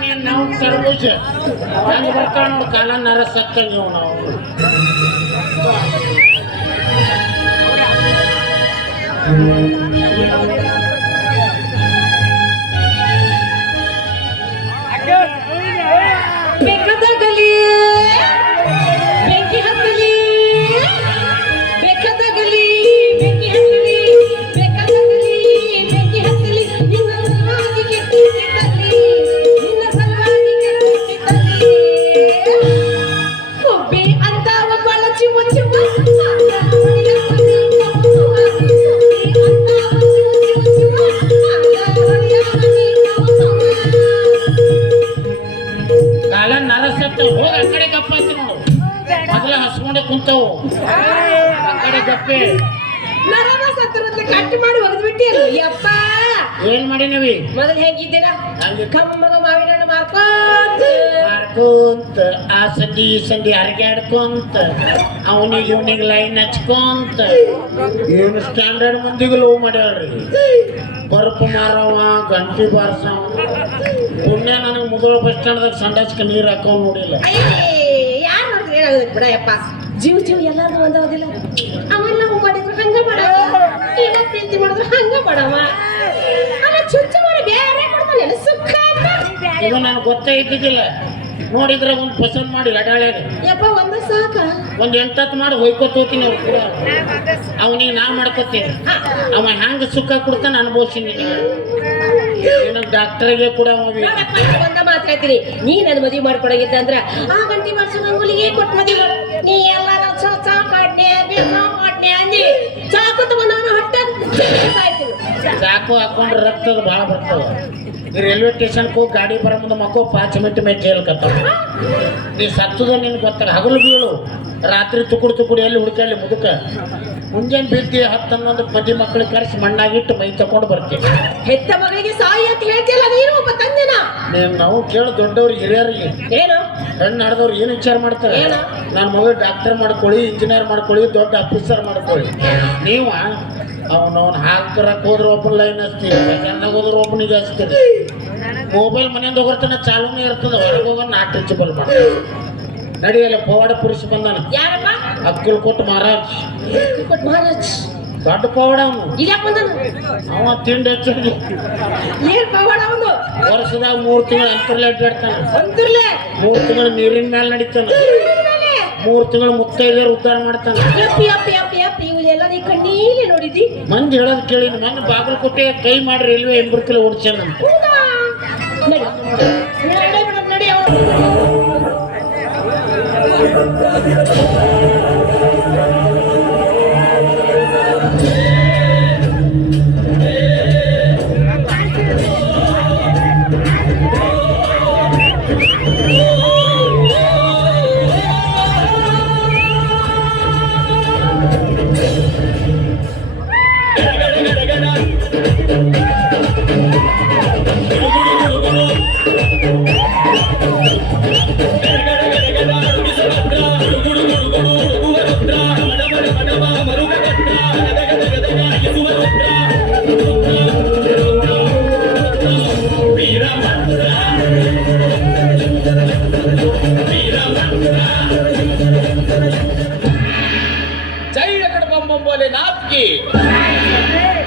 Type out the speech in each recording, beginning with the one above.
ನೀನ್ ನಾವು ತರಬೂಜ ಹಂಗೆ ಬರ್ತಾವ ನೋಡು ಕಾಲ ನರ ಸತ್ತಂಗೆ ನಾವು ಬೇಕಾದಾಗಲಿ ಬೆಂಕಿ ಹತ್ತಲಿ ಬೇಕಾದಾಗಲಿ ಬೆಂಕಿ ಹತ್ತಲಿ ಬೇಕಾದಾಗಲಿ ಬೆಂಕಿ ಹತ್ತಲಿ ನಿನ್ನ ಸಲುವಾಗಿ ಕೆಟ್ಟಿದ್ದಲ್ಲಿ ನಿನ್ನ ಸಲುವಾಗಿ ಕೆಟ್ಟಿದ್ದಲ್ಲಿ ಒಬ್ಬೆ ಅಂತ ಒಬ್ಬಳ ಚಿವ ಚಿವ ಕಾಲ ನರ ಸತ್ತ ಹೋಗ ಆ ಕಡೆ ಗಪ್ಪ ಅಂತ ನೋಡು ಮೊದಲ ಹಸ್ಕೊಂಡೆ ಕುಂತವು ಆ ಕಡೆ ಗಪ್ಪೆ ನರನ ಸತ್ತರತ್ಲೆ ಕಟ್ ಮಾಡಿ ಒಗೆದ್ಬಿಟ್ಟಿಯಲ್ಲ ಯಪ್ಪ ಏನ್ ಮಾಡಿನವಿ ಮೊದಲು ಹೇಗಿದ್ದೀರ ಹಂಗೆ ಕಮ್ಮಗ ಮಾವಿನ ಹಣ್ಣು ಮಾರ್ಕೋತ ಮಾರ್ಕೊಂತ ಆ ಸಂದಿ ಈ ಸಂದಿ ಅರಗಾಡ್ಕೊಂತ ಅವನಿಗೆ ಇವನಿಗೆ ಲೈನ್ ಹಚ್ಕೊಂತ ಏನು ಸ್ಟ್ಯಾಂಡರ್ಡ್ ಮಂದಿಗೂ ಲವ್ ಮಾಡ್ಯಾಳ್ರಿ ಬರ್ಪ ಮಾರವ ಗಂಟಿ ಬಾರ್ಸವ ಪುಣ್ಯ ನನಗೆ ಮೊದಲ ಬಸ್ ಸ್ಟ್ಯಾಂಡ್ದಾಗ ಸಂಡಾಸ್ಕ ನೀರು ಹಾಕವ್ ನೋಡಿಲ್ಲ ಯಾರು ನೋಡಿದ್ರೆ ಏನಾಗುತ್ತೆ ಬಿಡ ಯಪ್ಪ ಜೀವ ಜೀವ ಎಲ್ಲಾರ್ದು ಒಂದಾಗೋದಿಲ್ಲ ಅವೆಲ್ಲ ಹೂ ಮಾಡಿದ್ರು ಹಂಗ ಮಾಡವ ಇಲ್ಲ ಪ್ರೀತಿ ಮಾಡಿದ್ರು ಹಂಗ ಮಾಡವ ಅಲ್ಲ ಚುಚ್ಚು ಮಾಡಿ ಬೇರೆ ಕೊಡ್ತಾನೆ ಸುಖ ಅಂತ ಇದು ನನಗೆ ಗೊತ್ತೇ ಇದ್ದಿದ್ದಿಲ್ಲ ನೋಡಿದ್ರೆ ಒಂದು ಪಸಂದ್ ಮಾಡಿ ಅಡಾಳ್ಯಾಗ ಯಪ್ಪ ಒಂದ ಸಾಕ ಒಂದು 8 ಮಾಡಿ ಹೊಯ್ಕೋತ ಹೋಗ್ತೀನಿ ಅವ್ರು ಕೂಡ ಅವನಿಗೆ ನಾ ಮಾಡ್ಕೋತೀನಿ ಅವ ಹ್ಯಾಂಗ ಸುಖ ಕೊಡ್ತಾನೆ ಅನುಭವಿಸ್ತೀನಿ ಏನೋ ಡಾಕ್ಟರ್ಗೆ ಕೂಡ ನೋಡಪ್ಪ ಒಂದ ಮಾತು ಹೇಳ್ತೀನಿ ನೀ ನನ್ನ ಮದುವೆ ಮಾಡ್ಕೊಡಗಿದ್ದ ಅಂದ್ರ ಆ ಗಂಟಿ ಮಾಡ್ಸೋ ಗಂಗುಲಿಗೆ ಕೊಟ್ಟು ಮದುವೆ ಮಾಡು ನೀ ಎಲ್ಲ ಚಾಕಾಡ್ನೆ ಬೇಕಾಡ್ನೆ ಅಂದಿ ಚಾಕು ತಗೊಂಡು ನಾನು ಹೊಟ್ಟೆ ಸಾಯ್ತೀನಿ ಚಾಕು ಹಾಕೊಂಡ್ರೆ ರಕ್ತದ ಭಾಳ ಬರ್ತದ ಈ ರೈಲ್ವೆ ಸ್ಟೇಷನ್ಗೆ ಹೋಗಿ ಗಾಡಿ ಬರೋ ಮುಂದೆ ಮಕ್ಕೋ 5 ಮಿನಿಟ್ ಮೇಲೆ ಕೇಳ್ಕತ್ತಾವ ನೀ ಸತ್ತದ ನಿನ್ಗೆ ಗೊತ್ತಾಗ ಹಗಲು ಬೀಳು ರಾತ್ರಿ ತುಕುಡಿ ಎಲ್ಲಿ ಹುಡುಕಾಳಿ ಮುದುಕ ಮುಂಜಾನೆ ಬೀಳ್ತಿ 10-11 ಮದಿ ಮಕ್ಕಳಿಗೆ ಕರೆಸಿ ಮಣ್ಣಾಗಿಟ್ಟು ಮೈ ತಕೊಂಡು ಬರ್ತೀವಿ ಹೆತ್ತ ಮಗಳಿಗೆ ಸಾಯಿ ಅಂತ ಹೇಳ್ತಿಲ್ಲ ನೀನು ಒಬ್ಬ ತಂದೆನ ನೀವು ನಾವು ಕೇಳು ದೊಡ್ಡವ್ರಿಗೆ ಹಿರಿಯರಿಗೆ ಏನು ಹೆಣ್ಣು ನಡೆದವ್ರು ಏನು ವಿಚಾರ ಮಾಡ್ತಾರೆ ಏನು? ನನ್ನ ಮಗಳು ಡಾಕ್ಟರ್ ಮಾಡ್ಕೊಳ್ಳಿ ಇಂಜಿನಿಯರ್ ಮಾಡ್ಕೊಳ್ಳಿ ದೊಡ್ಡ ಆಫೀಸರ್ ಮಾಡ್ಕೊಳ್ಳಿ ನೀವು ಅವನವನ್ ಹಾಲು ತರಕ್ಕೆ ಹೋದ್ರೆ ಒಬ್ಬನ ಲೈನ್ ಹಚ್ತೀವಿ ಚೆನ್ನಾಗಿ ಹೋದ್ರೆ ಒಬ್ಬನಿಗೆ ಹಚ್ತೀರಿ ಮೊಬೈಲ್ ಮನೆಯಿಂದ ಹೋಗಿರ್ತಾನೆ ಚಾಲೂನೇ ಇರ್ತದೆ ಹೊರಗೆ ಹೋಗೋ ನಾಟ್ ರೀಚಬಲ್ ಮಾಡ್ತಾರೆ ನಡಿಯಲ್ಲ ಪವಾಡ ಪುರುಷ ಬಂದಾನ ಯಾರಪ್ಪ ಅಕ್ಕಲ್ ಕೊಟ್ಟು ಮಹಾರಾಜ್ ಕೊಟ್ಟು ಮಹಾರಾಜ್ ದೊಡ್ಡ ಪವಾಡ ಅವನು ಇಲ್ಯಾಕ ಬಂದನು ಅವ ತಿಂಡಿ ಹಚ್ಚಿ ಏನ್ ಪವಾಡ ಅವನು ವರ್ಷದಾಗ 3 ತಿಂಗಳು ಅಂತರ್ಲೆ ಅಡ್ಡಾಡ್ತಾನೆ ಅಂತಿರ್ಲೆ 3 ತಿಂಗಳು ನೀರಿನ ಮೇಲೆ ನಡೀತಾನೆ 3 ತಿಂಗಳು ಮುತ್ತೈದೆಯರು ಉದ್ಧಾರ ಮಾಡ್ತಾನೆ ಯಪ್ಪಿ ಯಪ್ಪಿ ಯಪ್ಪಿ ಯಪ್ಪಿ ಇವೆಲ್ಲ ನೀ ಕಣ್ಣೀಲೆ ನೋಡಿದಿ ಮಂದಿ ಹೇಳೋದು ಕೇಳಿ ಮೊನ್ನೆ ಬಾಗಲಕೋಟೆ ಕೈ ಮಾಡಿ ರೈಲ್ವೆ ಎಂಬರ್ಕಲ್ಲಿ ಓಡಿಸ್ಯಾನ ಹೌದಾ ನಡಿ ನಡಿ ಬಿಡು, ನಡಿ ಜೈಯ ಕಡಬಂಬಂಬೋಲೆ ನಾತ್ಕಿ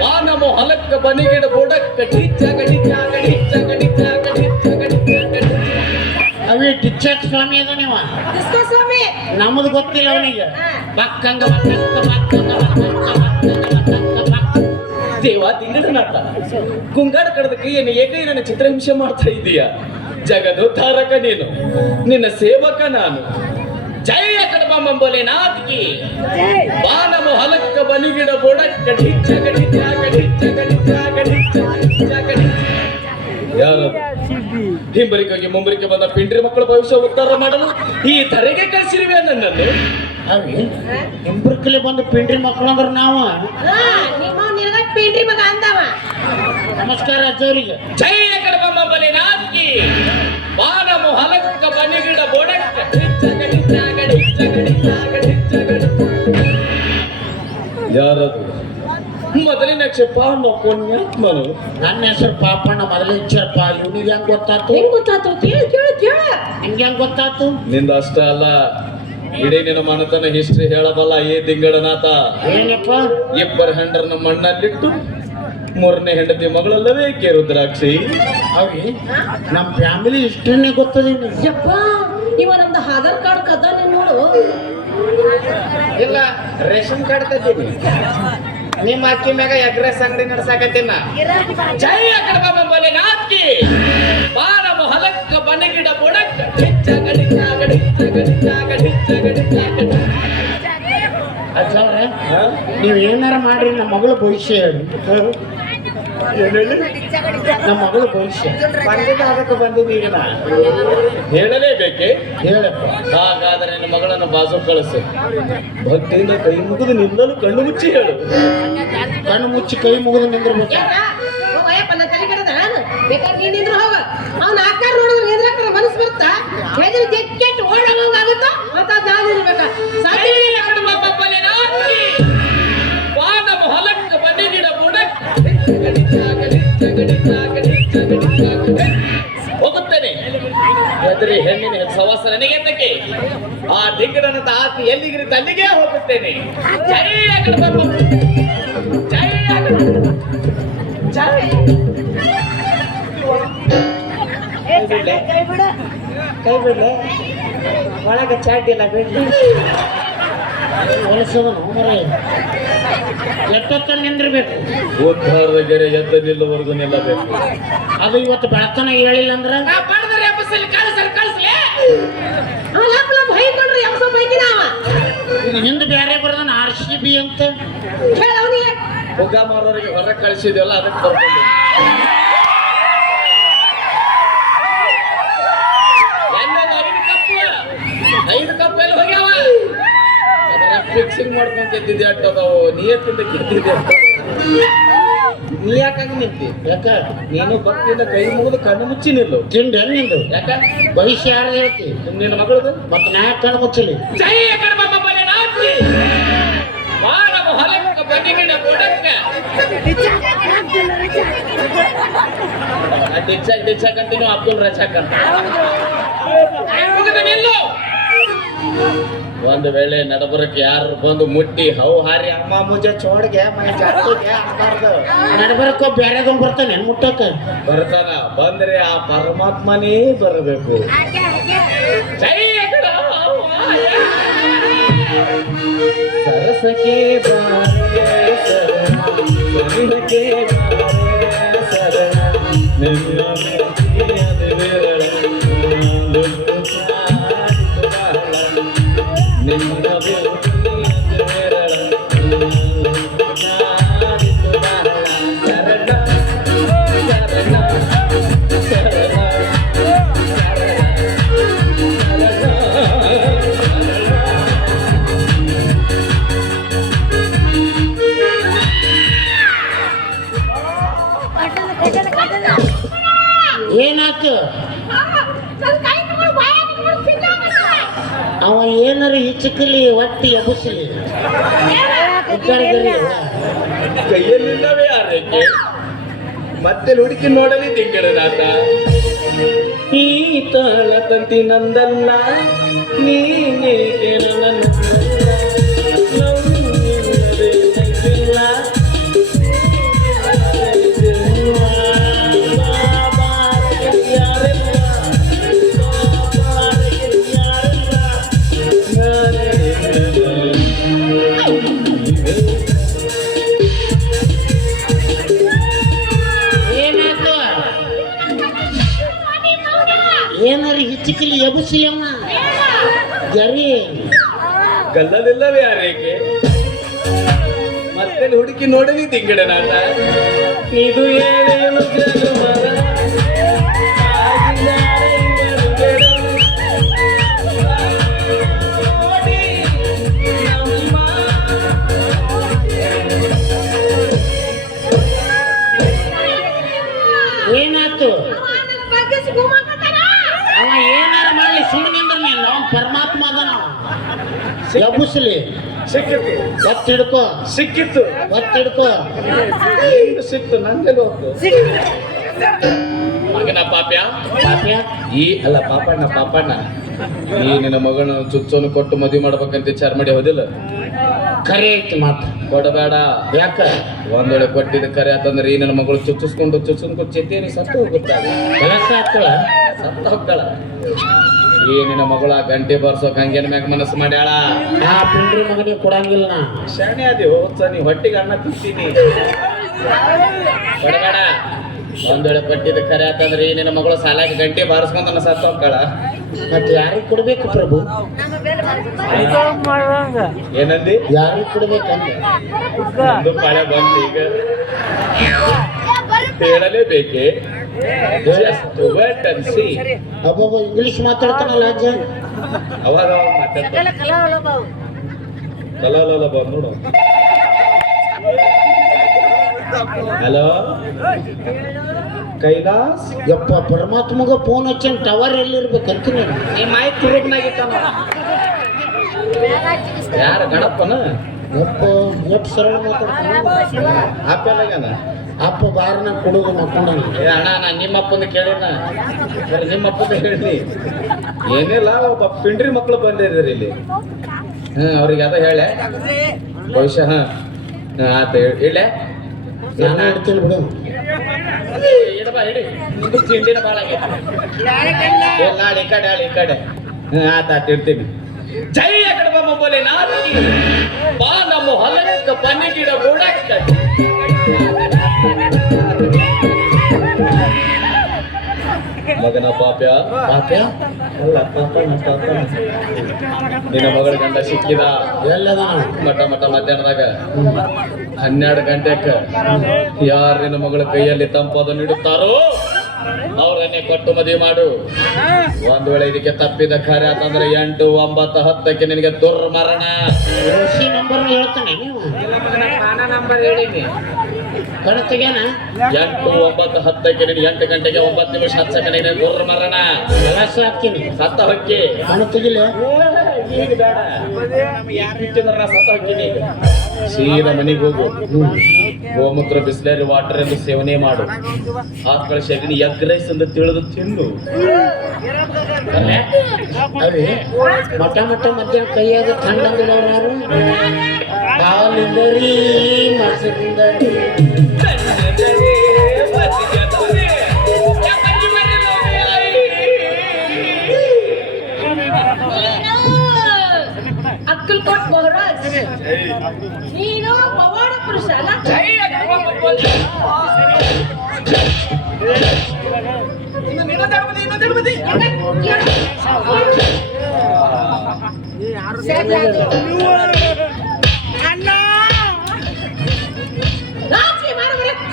ವಾನಮೋ ಹಲಕ್ಕ ಬನಿಗಿಡ ಬುಡಕ್ಕ ಡಿಚ್ಚ ಗಡಿಚ್ಚ ಗಡಿಚ್ಚ ಗಡಿಚ್ಚ ಗಡಿಚ್ಚ ಗಡಿಚ್ಚ ಗಡಿಚ್ಚ ಅವೇ ಟಿಚ್ಚಕ್ ಸ್ವಾಮಿ ಅದ ನೀವ ಕೃಷ್ಣ ಸ್ವಾಮಿ ನಮ್ಮದು ಗೊತ್ತಿಲ್ಲ ಅವನಿಗೆ ಬಕ್ಕಂಗ ದೇವ ದಿಂಗದನಾಥ ಗುಂಗಾಡ ಕಡದ ಕೈಯನ್ನು ಏಕೈ ನನ್ನ ಚಿತ್ರಹಿಂಸೆ ಮಾಡ್ತಾ ಇದೀಯಾ ಜಗದೋದ್ಧಾರಕ ನೀನು ನಿನ್ನ ಸೇವಕ ನಾನು ಜಯ ಕಡಬಂಬಂಬೋಲೆ ನಾತ್ಕಿ ವಾನಮೋ ಹಲಕ್ಕ ಬನಿಗಿಡ ಬುಡಕ್ಕ ಡಿಚ್ಚ ಗಡಿಚ್ಚ ಗಡಿಚ್ಚ ಗಡಿಚ್ಚ ಗಡಿಚ್ಚ ಗಡಿಚ್ಚ ಗಡಿಚ್ಚ ಯಾರು ಹಿಂಬರಿಕಾಗಿ ಮುಂಬರಿಕೆ ಬಂದ ಪಿಂಡ್ರಿ ಮಕ್ಕಳ ಭವಿಷ್ಯ ಉದ್ಧಾರ ಮಾಡಲು ಈ ಧರೆಗೆ ಕಳಿಸಿರುವೆ ನನ್ನನ್ನು ಅವಿ ಎಂಬರ್ಕಲೆ ಬಂದು ಪಿಂಡ್ರಿ ಮಕ್ಕಳು ಅಂದ್ರೆ ನಾವು ನಿಮ್ಮ ನಿನಗ ಪೇಂಟ್ರಿ ಮಗ ಅಂದವ ನಮಸ್ಕಾರ ಅಜ್ಜವರಿಗೆ ಜಯ ಕಡಬಂಬಂಬೋಲೆ ನಾತ್ಕಿ ವಾನಮೋ ಹಲಕ್ಕ ಬನಿಗಿಡ ಬುಡಕ್ಕ ಡಿಚ್ಚ ಗಡಿಚ್ಚ ಗಡಿಚ್ಚ ಗಡಿಚ್ಚ ಗಡಿಚ್ಚ ಗಡಿಚ್ಚ ಯಾರದು ಮೊದಲಿನ ಕ್ಷೇಪ ಅನ್ನೋ ಪುಣ್ಯಾತ್ಮನು. ನನ್ನ ಹೆಸರು ಪಾಪಣ್ಣ ಮೊದಲಿಂಚಪ್ಪ. ಇವನಿಗೆ ಹೆಂಗ್ ಗೊತ್ತಾತು? ಹೆಂಗ್ ಗೊತ್ತಾತು? ಕೇಳು ಕೇಳು ಕೇಳು. ನಿಂಗೆ ಹೆಂಗ್ ಗೊತ್ತಾತು? ನಿಂದ ಅಷ್ಟ ಅಲ್ಲ, ಇಡೀ ನಿನ್ನ ಮನತನ ಹಿಸ್ಟ್ರಿ ಹೇಳಬಲ್ಲ ಈ ತಿಂಗಳನಾಥ. ಏನಪ್ಪ? ಇಬ್ಬರ ಹೆಂಡ್ರನ್ನ ಮಣ್ಣಲ್ಲಿಟ್ಟು ಮೂರನೇ ಹೆಂಡತಿ ಮಗಳಲ್ಲವೇ ರುದ್ರಾಕ್ಷಿ. ಅವಿ ನಮ್ಮ ಫ್ಯಾಮಿಲಿ ಇಷ್ಟನ್ನೇ ಗೊತ್ತದೇನು? ಯಪ್ಪ, ಇವ ನಮ್ದು ಆಧಾರ್ ಕಾರ್ಡ್ ಕದ ನೀನ್ ನೋಡು. ಇಲ್ಲ ರೇಷನ್ ಕಾರ್ಡ್ ತಂದೀನಿ. ನಿಮ್ಮ ಅಕ್ಕಿ ಮ್ಯಾಗ ಎಗ್ರೆಸ್ ಅಂಗಡಿ ನಡ್ಸಾಕತ್ತೀನ. ಜೈ ಅಕಡ ಬಂಬಲೆ ನಾತ್ಕಿ ಬಾರ ಮೊಹಲಕ್ಕ ಬನಗಿಡ ಬುಡಕ್ಕ ಠಿಚ್ಚ ಗಡಿಚ್ಚ ಗಡಿಚ್ಚ ಗಡಿಚ್ಚ ಗಡಿಚ್ಚ ಗಡಿಚ್ಚ ಗಡಿಚ್ಚ. ಅಜ್ಜವ್ರೆ, ನೀವು ಏನಾರ ಮಾಡ್ರಿ ನಮ್ಮ ಮಗಳು ಭವಿಷ್ಯ ಹೇಳಿ. ನಮ್ಮ ಮಗಳು ಭವಿಷ್ಯ ಬಂದಿದ್ದ ಅದಕ್ಕೆ ಬಂದಿದ್ದು ಈಗ ನಾ. ಹೇಳಲೇಬೇಕೆ? ಹೇಳಪ್ಪ. ಹಾಗಾದರೆ ನಿನ್ನ ಮಗಳನ್ನು ಬಾಜು ಕಳಿಸು. ಭಕ್ತಿಯಿಂದ ಕೈ ಮುಗಿದು ನಿಂದಲು ಕಣ್ಣು ಮುಚ್ಚಿ ಹೇಳು. ಕಣ್ಣು ಮುಚ್ಚಿ ಕೈ ಮುಗಿದು ನಿಂದಿರ್ಬೇಕು. ಯಾಕ? ಹೋಗಯ್ಯಪ್ಪ, ನನ್ನ ತಲೆ ಕೆಡದ ನಾನು. ಬೇಕಾದ್ರೆ ನೀನ್ ನಿಂದ್ರು ಹೋಗ. ಅವ್ನ ಆಕಾರ ನೋಡಿದ್ರೆ ನಿಂದ್ರಕ್ಕ ಮನಸ್ಸು ಬರ್ತಾ ಹೆದರಿ ಜೆಕ್ಕೆಟ್ ಓಡೋಂಗ ಆಗುತ್ತಾ ಅಂತ ಜಾಗ ಇರ್ಬೇಕ. ಸಾಧ್ಯ ಇಲ್ಲ. ಬಂಬಲೆ ನಾತ್ಕಿ ಬಾರ ಮೊಹಲಕ್ಕ ಬನಗಿಡ ಬುಡಕ್ಕ ಠಿಚ್ಚ ಗಡಿಚ್ಚ ಗಡಿಚ್ಚ ಗಡಿಚ್ಚ ಗಡಿಚ್ಚ ಗಡಿಚ್ಚ ಗಡಿಚ್ಚ. ಹೋಗುತ್ತೇನೆ. ಹೆದರಿ ಹೆಣ್ಣಿನ ಸವಾಸ ನನಗೆಂದಕ್ಕೆ? ಆ ದಿಗ್ಗಡನಂತ ಆತಿ ಎಲ್ಲಿಗಿರುತ್ತೆ ಅಲ್ಲಿಗೆ ಹೋಗುತ್ತೇನೆ. ಜೈ ಅಕಡ ಬಂಬ ಜೈ ಅಕಡ ಜೈ. ಕೈ ಬಿಡ್ಲೆ ಒಳಗ ಚಾಟ್ ಇಲ್ಲ ಬಿಡ್ಲಿ. ಹೊಲಸವನು ಮರೆ ಎಷ್ಟೊತ್ತ ನಿಂದಿರ್ಬೇಕು. ಉದ್ಧಾರದ ಗೆರೆ ಎದ್ದ ನಿಲ್ಲುವರೆಗೂ ನಿಲ್ಲಬೇಕು. ಅದು ಇವತ್ತು ಬೆಳತನ ಹೇಳಿಲ್ಲ ಅಂದ್ರೆ ಬೈಕೊಂಡ್ರೆ ಯಾವ ಬೈಕಿನ ಅವ ಈಗ ಹಿಂದೆ ಬೇರೆ ಬರೋದನ್ನ RCB ಅಂತ ಹೇಳ ಅವನಿಗೆ. ಹುಗ್ಗ ಮಾರೋರಿಗೆ ಹೊರಗೆ ಕಳಿಸಿದ್ವಲ್ಲ ಅದಕ್ಕೆ ಬರ್ಕೊಂಡು ಐದು ಕಪ್ ಎಲ್ಲಿ ಹೋಗ್ಯಾವ? ಅದನ್ನ ಫಿಕ್ಸಿಂಗ್ ಮಾಡ್ಕೊಂಡ್ ಗೆದ್ದಿದ್ದೆ ಅಟ್ಟದವು. ನಿಯತ್ತಿಂದ ಗೆದ್ದಿದ್ದೆ. ನೀ ಯಾಕಾಗಿ ನಿಂತಿ? ಯಾಕ ನೀನು ಭಕ್ತಿಯಿಂದ ಕೈ ಮುಗಿದು ಕಣ್ಣು ಮುಚ್ಚಿ ನಿಲ್ಲು. ತಿಂಡಿ ನಿಂದು ಯಾಕ? ಭವಿಷ್ಯ ಯಾರು ಹೇಳ್ತಿ? ನಿನ್ನ ಮಗಳದು ಮತ್ತೆ ನಾ ಕಣ್ಣು ಮುಚ್ಚಲಿ. ಜೈ ಅಕಡ ಬಂಬಲೆ ನಾತ್ಕಿ ಬಾರ ಮೊಹಲಕ್ಕ ಬನಗಿಡ ಬುಡಕ್ಕ ಡಿಚ್ಚಕ್ ಅಂತೀನಿ ಅಬ್ದುಲ್ ರಜಾಕ್ ಅಂತ. ಮುಗಿದು ನಿಲ್ಲು. ಒಂದು ವೇಳೆ ನಡಬರಕ್ಕೆ ಯಾರು ಬಂದು ಮುಟ್ಟಿ ಹೌ ಹಾರಿ ಅಮ್ಮ ಮುಜೆ ಚೋಡ್ಗೆ ಮನೆ ಜಾತಿಗೆ ಅಂತಾರ್ದು. ನಡ್ಬರಕ್ಕೋ ಬೇರೆದವ್ ಬರ್ತಾನೆ ಮುಟ್ಟಕ್ಕ. ಬರ್ತಾನ. ಬಂದ್ರೆ ಆ ಪರಮಾತ್ಮನೇ ಬರಬೇಕು. ಜೈ ಅಕಡ ಸರಸಕ್ಕೆ ಬಾರೆ ಸರಸಕ್ಕೆ ಬಾರೆ ಸರಳ ನಿನ್ನ ಪ್ರೀತಿಯದ ವಿರಳ ನಿನ್ನ ಪ್ರೀತಿಯದ ವಿರಳ ಶರಣ ಶರಣ ಶರಣ ಏನಾಯ್ತು? ಅವ ಏನಾರ ಹಿಚ್ಚಕಲಿ ಒಟ್ಟಿ ಎಬಸಲಿ ಕೈಯಲ್ಲಿಲ್ಲವೇ ಆರೈಕೆ ಮತ್ತೆ ಹುಡುಕಿ ನೋಡಲಿ ತಿಂಗಳನಾಥ. ಈ ತಾಳ ತಂತಿ ನಂದಲ್ಲ ನೀನೇಕೆ ನನ್ನ ಏನಾರ ಹಿಚ್ಚಕಲಿ ಎಬಸಲಿ ಅಮ್ಮ ಗರಿ ಗಲ್ಲದಿಲ್ಲವೇ ಆರೈಕೆ ಮತ್ತೆ ಹುಡುಕಿ ನೋಡಲಿ ತಿಂಗಳನಾಥ. ಇದು ಏನೇನು ಜಗಮರ ಏನಾಯ್ತು? ಅವ ಏನಾರ ಮಾಡ್ಲಿ ಸುಮ್ಮನಿಂದ್ರ ನೀನು ಪರಮಾತ್ಮ ಅದನ ಎಬ್ಬಸಲಿ. ಸಿಕ್ಕಿತ್ತು ಒತ್ತಿಡ್ಕೋ ಸಿಕ್ಕಿತ್ತು ಒತ್ತಿಡ್ಕೋ ನಿಂದು ಸಿಕ್ತು ನಂಗೆ ಹೋಗ್ತು ಮಗನ ಪಾಪ್ಯ ಪಾಪ್ಯ ಈ ಅಲ್ಲ ಪಾಪಣ್ಣ ಈ ನಿನ್ನ ಮಗನ ಚುಚ್ಚೋನು ಕೊಟ್ಟು ಮದುವೆ ಮಾಡ್ಬೇಕಂತ ವಿಚಾರ ಮಾಡಿ ಹೋದಿಲ್ಲ ಖರೆ ಐತಿ ಮಾತು ಕೊಡಬೇಡ ಯಾಕ ಒಂದ್ ವೇಳೆ ಕೊಟ್ಟಿದ್ದ ಕರೆ ಆತಂದ್ರೆ ಈ ನನ್ನ ಮಗಳು ಚುಚ್ಚಿಸ್ಕೊಂಡು ಚೆತ್ತೇರಿ ಸತ್ತು ಹೋಗುತ್ತಾಳೆ ಕೆಲಸ ಆಗ್ತಳ ಸತ್ತ ಹೋಗ್ತಾಳ ಈ ನಿನ್ನ ಮಗಳ ಗಂಟೆ ಬರ್ಸೋಕ್ ಹಂಗೇನ್ ಮ್ಯಾಗ ಮನಸ್ಸು ಮಾಡ್ಯಾಳ ಆ ಪಿಂಡ್ರಿ ಮಗನಿಗೆ ಕೊಡಂಗಿಲ್ಲ ನಾ ಶಾಣೆ ಅದಿ ಹೋಗ್ಸ ನೀ ಹೊಟ್ಟಿಗೆ ಅನ್ನ ತಿಂತೀನಿ ಕೊಡಬೇಡ ಒಂದ್ ವೇಳೆ ಕೊಟ್ಟಿದ್ದ ಕರೆ ಆತಂದ್ರೆ ಈ ನಿನ್ನ ಮಗಳು ಸಾಲಾಗಿ ಗಂಟೆ ಬಾರಿಸ್ಕೊಂಡ್ ನನ್ನ ಸತ್ತು ಹೋಗ್ತಾಳ ಮತ್ತೆ ಯಾರಿಗೆ ಕೊಡ್ಬೇಕು ಪ್ರಭು ಏನಂದಿ ಯಾರಿಗೆ ಕೊಡ್ಬೇಕಂತ ಒಂದು ಪಾಳೆ ಬಂತು ಈಗ ಹೇಳಲೇಬೇಕೆ Just wait and see. ಒಬ್ಬೊಬ್ಬ ಇಂಗ್ಲಿಷ್ ಮಾತಾಡ್ತಾನಲ್ಲ ಅಜ್ಜ ಅವಾಗ ಮಾತಾಡ್ತಾನೆ ಕಲಾಲೋಲ ಬಾ ನೋಡು ಹಲೋ ಕೈಲಾಸ್ ಯಪ್ಪ ಪರಮಾತ್ಮಗ ಫೋನ್ ಹಚ್ಚನ್ ಟವರ್ ಎಲ್ಲಿರ್ಬೇಕಂತ ನೀನು ಈ ಮಾಹಿತಿ ರೂಪ್ನಾಗಿತ್ತಾನ ಯಾರ ಗಣಪನ ಯಪ್ಪ ಎಷ್ಟು ಸರಳ ಮಾತಾಡ್ತಾನ ಆಪ್ಯಾಲಾಗನ ಅಪ್ಪ ಬಾರನ ಕೊಡುದು ಮಕ್ಕೊಂಡನ ಏ ಅಣ್ಣ ನಾ ನಿಮ್ಮಪ್ಪಂದು ಕೇಳಿನ ಬರೀ ನಿಮ್ಮಪ್ಪಂದು ಹೇಳಿ ಏನಿಲ್ಲ ಒಬ್ಬ ಪಿಂಡ್ರಿ ಮಕ್ಕಳು ಬಂದಿದ್ದಾರೆ ಇಲ್ಲಿ ಅವ್ರಿಗೆ ಅದ ಹೇಳೆ ಬಹುಶಃ ಆತ ಹೇಳೆ ನಾನು ಹೇಳ್ತೀನಿ ಬಿಡು ಇಡಬಾ ಹಿಡಿ ನಿಂದು ತಿಂಡಿನ ಭಾಳ ಆಗೈತಿ ನಾಳೆ ಈ ಕಡೆ ಆತ ಇಡ್ತೀನಿ ಜೈ ಕಡಬ ಮೊಬೈಲ್ ನಾರಿ ಬಾ ನಮ್ಮ ಹೊಲಕ್ಕ ಪನ್ನಿ ಗಿಡ ಗೋಡಾಕ ಮಗನ ಪಾಪ್ಯ ಪಾಪ್ಯ ಅಲ್ಲ ಪಾಪಣ್ಣ ನಿನ್ನ ಮಗಳ ಗಂಡ ಸಿಕ್ಕಿದ ಎಲ್ಲದ ಮಠ ಮಧ್ಯಾಹ್ನದಾಗ 12 ಗಂಟೆಕ ಯಾರು ನಿನ್ನ ಮಗಳ ಕೈಯಲ್ಲಿ ತಂಪಾದ ನೀಡುತ್ತಾರೋ ಅವ್ರನ್ನೇ ಕೊಟ್ಟು ಮದುವೆ ಮಾಡು ಒಂದ್ ವೇಳೆ ಇದಕ್ಕೆ ತಪ್ಪಿದ ಖರೆ ಆತಂದ್ರೆ 8, 9, 10ಕ್ಕೆ ನಿನಗೆ ದುರ್ಮರಣ ಋಷಿ ನಂಬರ್ ಹೇಳ್ತಾನೆ ನೀವು ನಂಬರ್ ಹೇಳಿನಿ ಕಣ ತೆಗ್ಯಾನ 8, 9, 10ಕ್ಕೆ ನೀನು 8 ಗಂಟೆಗೆ 9 ನಿಮಿಷ 10 ಸೆಕೆಂಡಿಗೆ ದುರ್ಮರಣ ಕೆಲಸ ಹಾಕ್ತೀನಿ ಸತ್ತ ಹೊಕ್ಕಿ ಕಣ ತೆಗಿಲೆ ಈಗ ಬೇಡ ಯಾರು ಸತ್ತ ಹೊಕ್ಕಿನಿ ಈಗ ಸೀದಾ ಮನೆಗೆ ಹೋಗು ಗೋಮೂತ್ರ ಬಿಸ್ಲೇರಿ ವಾಟರ್ ಎಂದು ಸೇವನೆ ಮಾಡು ಆತ್ಮಳ ಶರೀರ ಎಗ್ ರೈಸ್ ಅಂತ ತಿಳಿದು ತಿನ್ನು ಅವಿ ಮಠ ಮಧ್ಯಾಹ್ನ ಕೈಯಾಗ ತಣ್ಣಂದಿಡೋರು ಹಾಲಿಂದರಿ ಮೊಸರಿಂದರಿ ಅಕ್ಕಲ್ಕೋಟ್ ಮಹಾರಾಜ್ ನೀನು ಪವಾಡ ಪುರುಷ ಅಲ್ಲ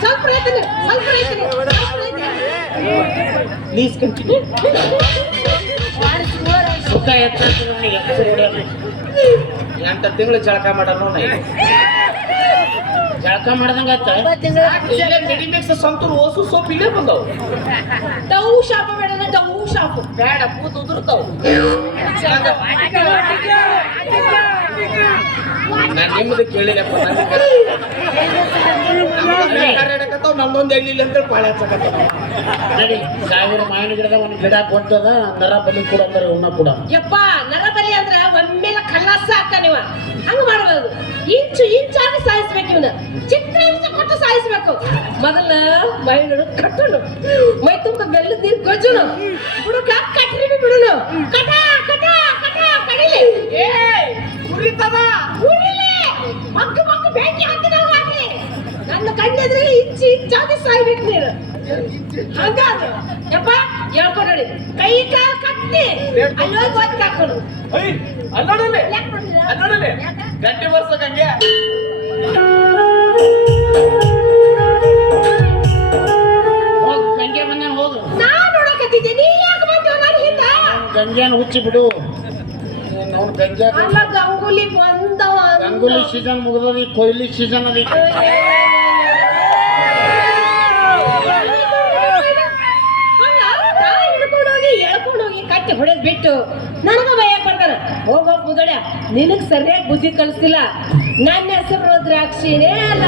ಸ್ವಲ್ಪ ರೈತನು ಪ್ಲೀಸ್ ಕಂಟಿನ್ಯೂ ಸುಖ ಎತ್ತಂತ 8 ತಿಂಗಳು ಜಳಕ ಮಾಡಲ್ಲ ಜಳಕ ಮಾಡ್ದಂಗ ಮೆಡಿಮಿಕ್ಸ್ ಸಂತೂರ್ ಓಸು ಸೋಪ್ ಇಲ್ಲೇ ಬಂದವು ಡವ್ ಶಾಪ ಬೇಡ ಡವ್ ಶಾಪ ಬೇಡ ಕೂತು ಉದುರ್ತಾವು ನಾನು ನಿಮ್ಮದು ಕೇಳಿಲ್ಲಪ್ಪ ನಮ್ದೊಂದು ಎಳ್ಳಿಲ್ಲ ಅಂತ ಪಾಳೆ ಹಚ್ಚಕತ್ತಾವ ನಡಿ 1000 ಮಾವಿನ ಗಿಡದ ಒಂದು ಗಿಡ ಕೊಟ್ಟದ ನರ ಬಲಿ ಕೂಡ ಅಂದ್ರೆ ಉಣ್ಣ ಕೂಡ ಯಪ್ಪ ನರಬಲಿ ಅಂದ್ರ ಒಮ್ಮೆಲೆ ಕಳ್ಳಾಸ ಹಾಕ ನೀವ ಹಂಗ ಮಾಡಬಹುದು ಇಂಚಾಗಿ ಸಾಯಿಸ್ಬೇಕು ಇವನ ಚಿತ್ರ ಕೊಟ್ಟು ಸಾಯಿಸ್ಬೇಕು ಮೊದಲ ಮೈನಡು ಕಟ್ಟುನು ಮೈ ತುಂಬ ಬೆಲ್ಲದ ನೀರು ಗೊಜ್ಜುನು ಹುಡುಗ ಕಟ್ರಿ ಬಿಡುನು ಕಟ ಕಟ ಕಟ ಕಡಿಲಿ ಏ ಉರಿತದ ಉರಿಲಿ ಮಕ್ಕ ಬೆಂಕಿ ಹಾಕಿದಾಗ ಹಾಕಿ ನನ್ನ ಕಣ್ಣೆದ್ರೆ ಇಂಚಾಗಿ ಸಾಯ್ಬೇಕು ನೀನು ಹಂಗಾದ್ರೆ ಯಪ್ಪ ಹೇಳ್ಕೊಂಡಿ ಕೈ ಕಾಲು ಕಟ್ಟಿ ಅಲ್ಲೋ ಗೊತ್ತ ಹಾಕೊಂಡು ಅನ್ನೋಡಲೆ ಗಂಟೆ ಬರ್ಸಕ್ ಹಂಗೆ ಹೋಗ್ ಗಂಗೆ ಬಂದ ಹೋಗು ನಾನ್ ನೋಡಕತ್ತಿದ್ದೆ ನೀ ಯಾಕೆ ಬಂದು ನನ್ನ ಹಿಂದ ಗಂಗೆನ ಹುಚ್ಚಿ ಬಿಡು ಅವ್ನು ಗಂಗೆ ಅಲ್ಲ ಗಂಗುಲಿ ಬಂದವ ಗಂಗುಲಿ ಸೀಸನ್ ಮುಗಿದದ ಕೊಯ್ಲಿ ಸೀಸನ್ ಅದ ಹಿಡ್ಕೊಂಡೋಗಿ ಎಳ್ಕೊಂಡೋಗಿ ಕಟ್ಟಿ ಹೊಡೆದ್ ಬಿಟ್ಟು ನನಗ ಭಯ ಬರ್ತಾರ ಹೋಗೋ ಮುದೋಳ ನಿನಗ್ ಸರಿಯಾಗಿ ಬುದ್ಧಿ ಕಲಿಸ್ತಿಲ್ಲ ನನ್ನ ಹೆಸರು ರುದ್ರಾಕ್ಷಿನೇ ಅಲ್ಲ